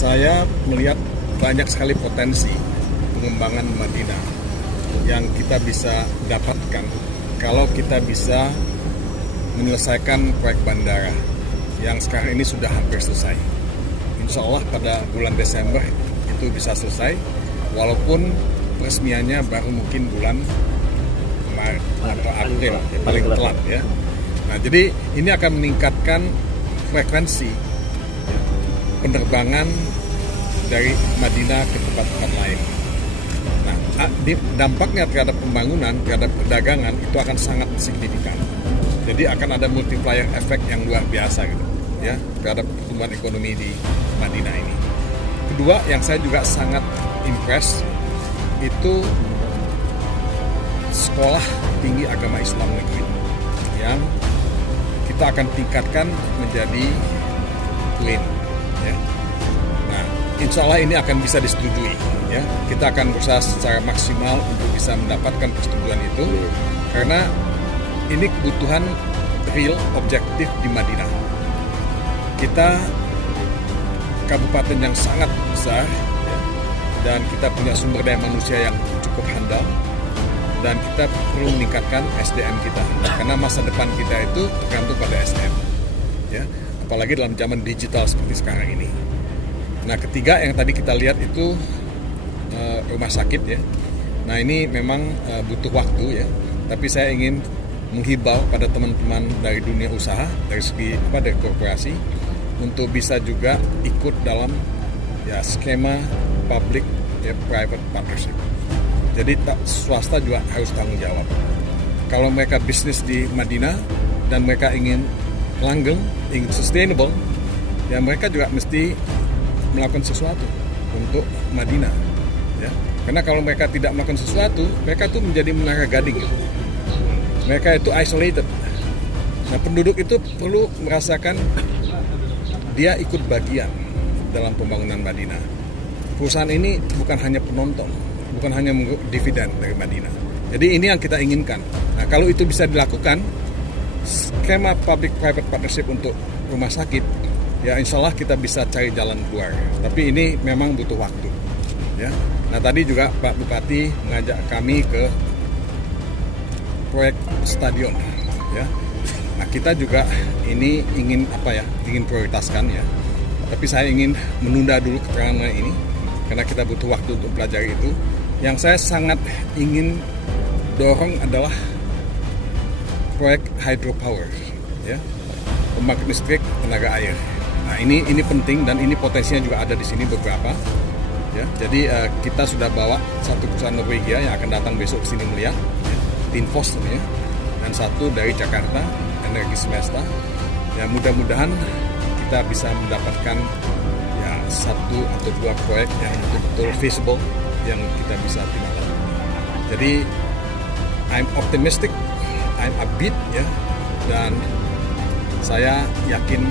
Saya melihat banyak sekali potensi pengembangan Madinah yang kita bisa dapatkan kalau kita bisa menyelesaikan proyek bandara yang sekarang ini sudah hampir selesai. Insya Allah pada bulan Desember itu bisa selesai, walaupun peresmiannya baru mungkin bulan Maret atau April paling telat ya. Nah, jadi ini akan meningkatkan frekuensi penerbangan dari Madinah ke tempat-tempat lain. Nah, dampaknya terhadap pembangunan, terhadap perdagangan itu akan sangat signifikan. Jadi akan ada multiplier effect yang luar biasa gitu, ya, terhadap pertumbuhan ekonomi di Madinah ini. Kedua, yang saya juga sangat impress itu sekolah tinggi agama Islam negeri yang kita akan tingkatkan menjadi twin. Ya. Nah, insya Allah ini akan bisa disetujui. Ya. Kita akan berusaha secara maksimal untuk bisa mendapatkan persetujuan itu, karena ini kebutuhan real, objektif di Madinah. Kita kabupaten yang sangat besar, ya, dan kita punya sumber daya manusia yang cukup handal, dan kita perlu meningkatkan SDM kita, karena masa depan kita itu tergantung pada SDM. Ya. Apalagi dalam zaman digital seperti sekarang ini. Nah, ketiga yang tadi kita lihat itu rumah sakit ya. Nah, ini memang butuh waktu ya. Tapi saya ingin menghibau pada teman-teman dari dunia usaha, dari segi dari korporasi, untuk bisa juga ikut dalam ya skema public ya private partnership. Jadi swasta juga harus tanggung jawab. Kalau mereka bisnis di Madinah dan mereka ingin langgeng, ingin sustainable, ya mereka juga mesti melakukan sesuatu untuk Madinah. Ya. Karena kalau mereka tidak melakukan sesuatu, mereka tuh menjadi menara gading. Mereka itu isolated. Nah, penduduk itu perlu merasakan dia ikut bagian dalam pembangunan Madinah. Perusahaan ini bukan hanya penonton, bukan hanya dividen dari Madinah. Jadi ini yang kita inginkan. Nah, kalau itu bisa dilakukan, skema public-private partnership untuk rumah sakit, ya insya Allah kita bisa cari jalan keluar. Tapi ini memang butuh waktu. Ya. Nah, tadi juga Pak Bupati mengajak kami ke proyek stadion. Ya. Nah, kita juga ini ingin ingin prioritaskan ya. Tapi saya ingin menunda dulu keterangan ini karena kita butuh waktu untuk pelajari itu. Yang saya sangat ingin dorong adalah proyek hydropower, ya, pembangkit listrik tenaga air. Nah, ini penting dan ini potensinya juga ada di sini beberapa. Ya, jadi kita sudah bawa satu perusahaan Norwegia yang akan datang besok ke sini melihat, ya, Tinfos namanya, dan satu dari Jakarta, Energi Semesta. Ya, mudah-mudahan kita bisa mendapatkan ya satu atau dua proyek yang betul-betul feasible yang kita bisa tindak. Jadi I'm optimistic, I'm upbeat ya, dan saya yakin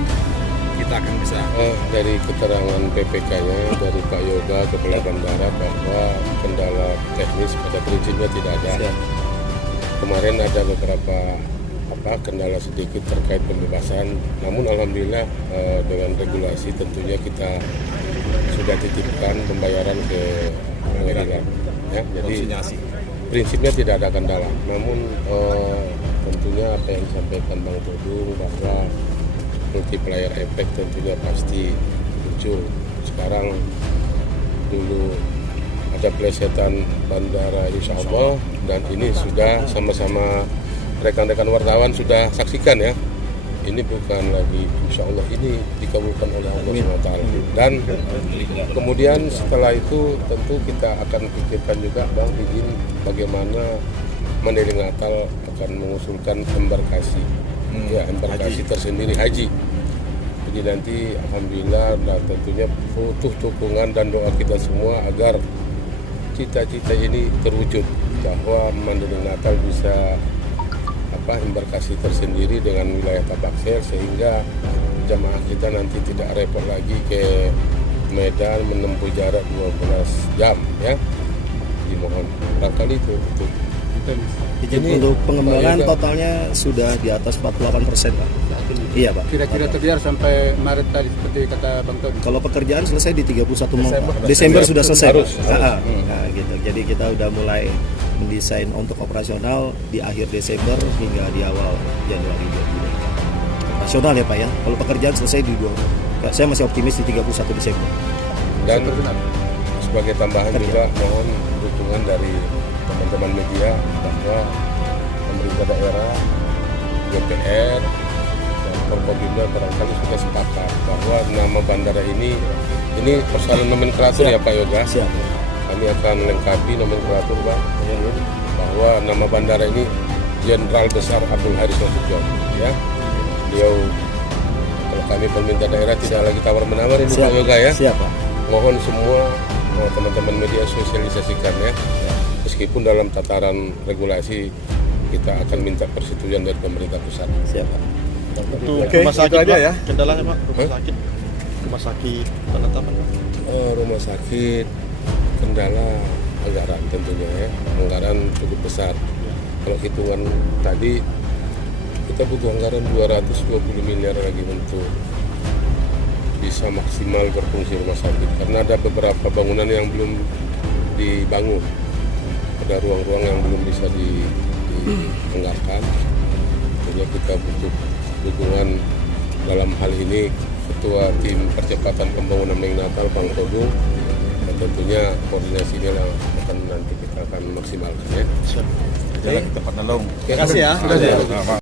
kita akan bisa. Dari keterangan PPK-nya dari Pak Yoga Kepala Bandara bahwa kendala teknis pada prinsipnya tidak ada. Kemarin ada beberapa kendala sedikit terkait pembebasan, namun alhamdulillah dengan regulasi tentunya kita sudah titipkan pembayaran ke pengadilan. Ya, jadi prinsipnya tidak ada kendala. Namun tentunya apa yang disampaikan Bang Todung bahwa multiplier effect tentunya pasti muncul. Sekarang dulu ada pelesetan bandara insya Allah, dan ini sudah sama-sama rekan-rekan wartawan sudah saksikan ya. Ini bukan lagi insya Allah, ini dikabulkan oleh Allah SWT. Dan kemudian setelah itu tentu kita akan pikirkan juga Bang izin bagaimana Mandailing Natal akan mengusulkan embarkasi. Ya, embarkasi tersendiri haji. Jadi nanti alhamdulillah dan tentunya butuh dukungan dan doa kita semua agar cita-cita ini terwujud, bahwa Mandailing Natal bisa embarkasi tersendiri dengan wilayah Tabaksel, sehingga jamaah kita nanti tidak repot lagi ke Medan menempuh jarak 12 jam ya. Dimohon barangkali itu. Izin Ini, untuk pengembangan Pak Yoga. totalnya sudah di atas 48%, Pak. Iya, Pak. Kira-kira terbiar sampai Maret tadi seperti kata Bang Tony. Kalau pekerjaan selesai di 31 Desember. Desember sudah selesai, Harus, Pak. harus. Nah, gitu. Jadi kita udah mulai mendesain untuk operasional di akhir Desember hingga di awal Januari 2024. Operasional ya, Pak ya. Kalau pekerjaan selesai di 2. Ya, saya masih optimis di 31 Desember. Dan sebagai tambahan juga mohon dukungan dari teman-teman media bahwa pemerintah daerah, DPR, dan Forkopimda barangkali sudah sepakat bahwa nama bandara ini persoalan nomenklatur ya Pak Yoga. Siap. Kami akan lengkapi nomenklatur Pak, bahwa nama bandara ini Jenderal Besar Abdul Haris Nasution ya. Beliau, kalau kami pemerintah daerah tidak lagi tawar-menawar ini Pak Yoga ya. Siap, Pak. Mohon semua teman-teman media sosialisasikan ya. Meskipun dalam tataran regulasi kita akan minta persetujuan dari pemerintah pusat. Siap, Pak. Untuk Oke, rumah sakit itu aja Pak, ya. kendalanya Pak, rumah sakit penetapan Pak. Rumah sakit kendala anggaran tentunya ya. Anggaran cukup besar. Kalau hitungan tadi kita butuh anggaran 220 miliar lagi untuk bisa maksimal berfungsi rumah sakit karena ada beberapa bangunan yang belum dibangun, ada ruang-ruang yang belum bisa dianggarkan. Jadi kita butuh dukungan dalam hal ini Ketua Tim Percepatan Pembangunan Meng Natal Bang Todung, dan tentunya koordinasi ini akan nanti kita akan maksimalkan ya. Jalan ke tempat nolong. Terima kasih ya.